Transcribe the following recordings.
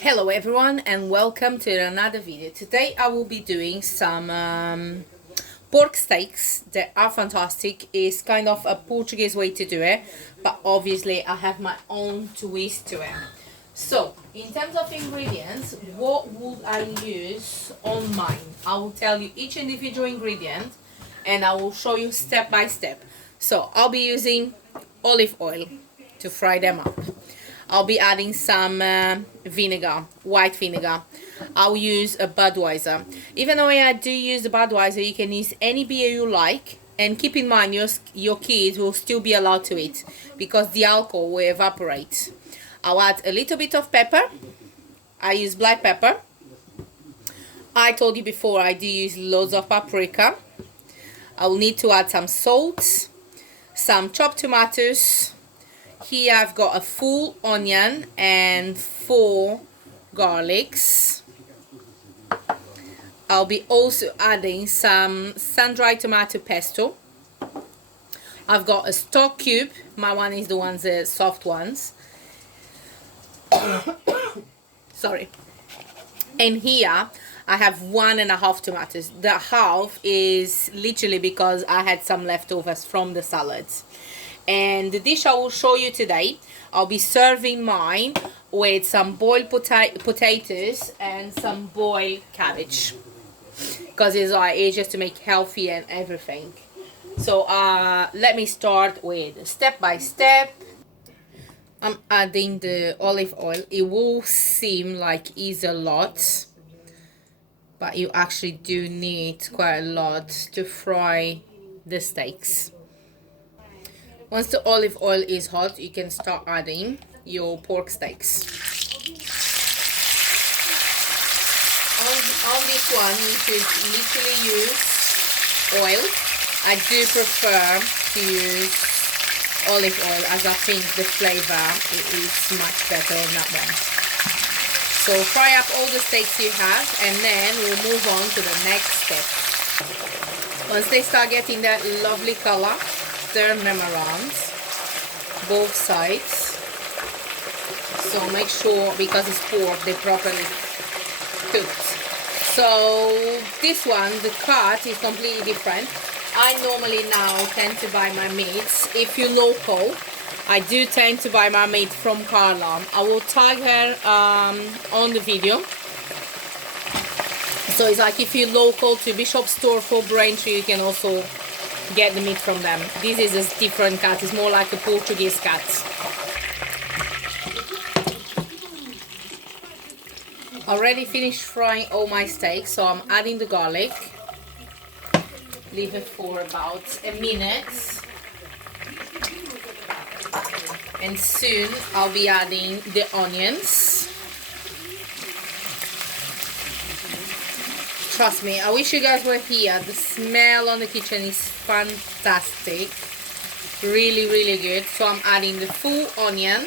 Hello everyone and welcome to another video. Today I will be doing some pork steaks that are fantastic. It's kind of a Portuguese way to do it, but obviously I have my own twist to it. So in terms of ingredients, what would I use on mine? I will tell you each individual ingredient and I will show you step by step. So I'll be using olive oil to fry them up. I'll be adding some vinegar, white vinegar. I'll use a Budweiser. Even though I do use the Budweiser, you can use any beer you like. And keep in mind, your kids will still be allowed to eat because the alcohol will evaporate. I'll add a little bit of pepper. I use black pepper. I told you before, I do use loads of paprika. I will need to add some salt, some chopped tomatoes. Here I've got a full onion and 4 garlics. I'll be also adding some sun-dried tomato pesto. I've got a stock cube. My one is the soft ones. Sorry. And here I have 1.5 tomatoes. The half is literally because I had some leftovers from the salads. And the dish I will show you today, I'll be serving mine with some boiled potatoes and some boiled cabbage, because it's just to make healthy and everything. So let me start with step by step. I'm adding the olive oil. It will seem like it's a lot, but you actually do need quite a lot to fry the steaks. Once the olive oil is hot, you can start adding your pork steaks. On this one, you should literally use oil. I do prefer to use olive oil as I think the flavor is much better on that one. So fry up all the steaks you have and then we'll move on to the next step. Once they start getting that lovely color, turn them around both sides. So make sure, because it's pork, they're properly cooked. So this one, the cut is completely different. I normally now tend to buy my meats. If you're local, I do tend to buy my meat from Carla. I will tag her on the video. So it's like if you're local to Bishop Store for Braintree, you can also get the meat from them. This is a different cut. It's more like a Portuguese cut. Already finished frying all my steaks, so I'm adding the garlic. Leave it for about a minute. And soon I'll be adding the onions. Trust me, I wish you guys were here. The smell on the kitchen is fantastic. Really, really good. So I'm adding the full onion.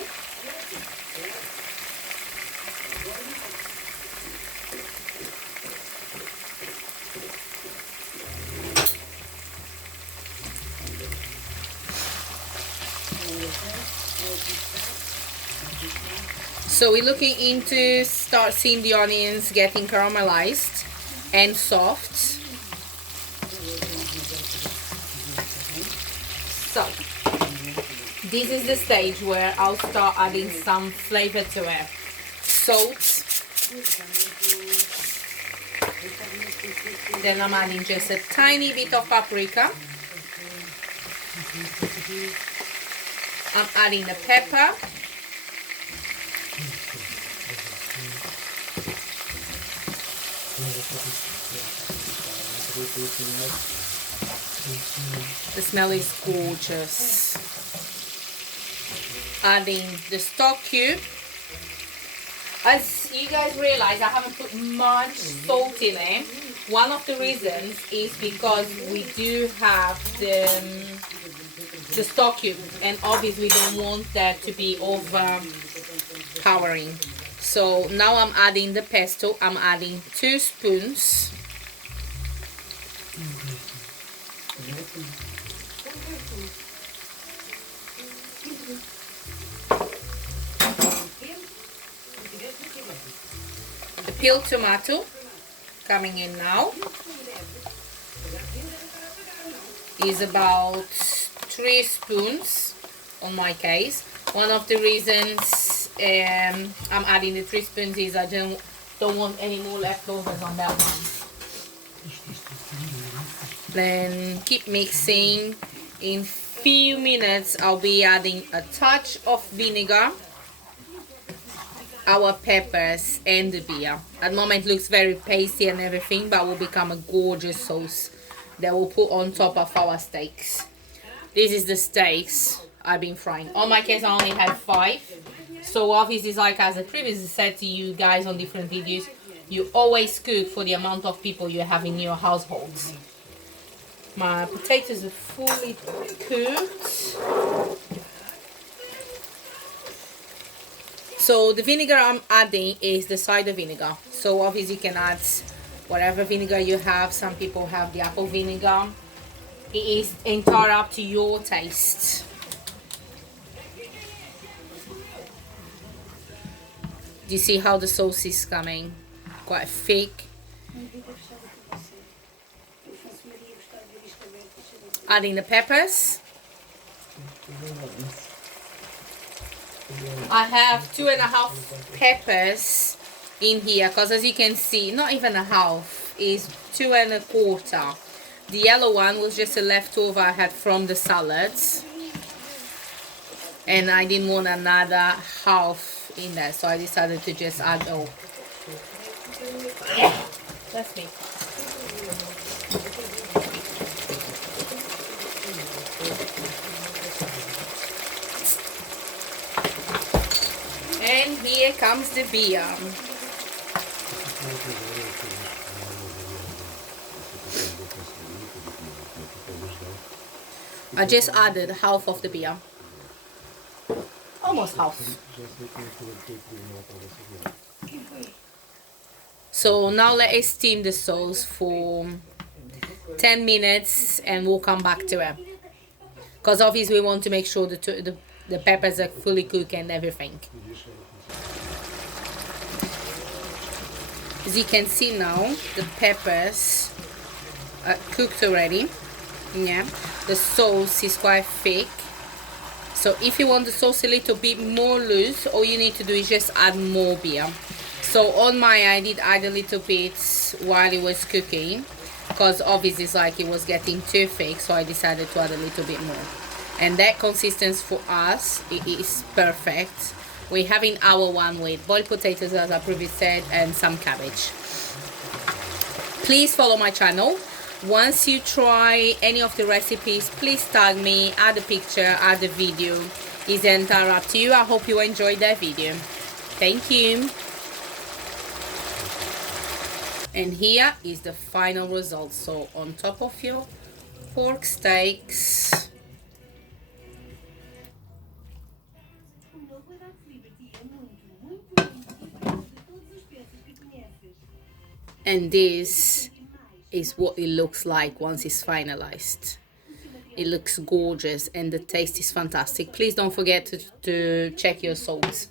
So we're looking into start seeing the onions getting caramelized and soft. So this is the stage where I'll start adding some flavor to it. Salt. Then I'm adding just a tiny bit of paprika. I'm adding the pepper. The smell is gorgeous. Adding the stock cube. As you guys realize, I haven't put much salt in it. One of the reasons is because we do have the stock cube, and obviously we don't want that to be overpowering. So now I'm adding the pesto. I'm adding 2 spoons. The peeled tomato coming in now is about 3 spoons on my case. One of the reasons I'm adding the 3 spoons is I don't want any more leftovers on that one. Then keep mixing. In few minutes I'll be adding a touch of vinegar, our peppers and the beer. At the moment it looks very pasty and everything, but will become a gorgeous sauce that we'll put on top of our steaks. This is the steaks I've been frying. On my case I only had 5. So obviously, like as I previously said to you guys on different videos, you always cook for the amount of people you have in your households. My potatoes are fully cooked. So the vinegar I'm adding is the cider vinegar. So obviously you can add whatever vinegar you have. Some people have the apple vinegar. It is entirely up to your taste. Do you see how the sauce is coming? Quite thick. Adding the peppers. I have 2.5 peppers in here because as you can see, not even a half, is 2.25. The yellow one was just a leftover I had from the salads, and I didn't want another half in there, so I decided to just add all. Yeah, that's me. And here comes the beer. I just added half of the beer. Almost half. So now let us steam the sauce for 10 minutes and we'll come back to it. Because obviously we want to make sure the peppers are fully cooked and everything. As you can see now, the peppers are cooked already. Yeah, the sauce is quite thick. So if you want the sauce a little bit more loose, all you need to do is just add more beer. So on mine I did add a little bit while it was cooking, because obviously it's like it was getting too thick, so I decided to add a little bit more. And that consistency for us, it is perfect. We're having our one with boiled potatoes, as I previously said, and some cabbage. Please follow my channel. Once you try any of the recipes, please tag me, add a picture, add a video. It's entirely up to you. I hope you enjoyed that video. Thank you. And here is the final result. So on top of your pork steaks, and this is what it looks like once it's finalized. It looks gorgeous and the taste is fantastic. Please don't forget to check your salt.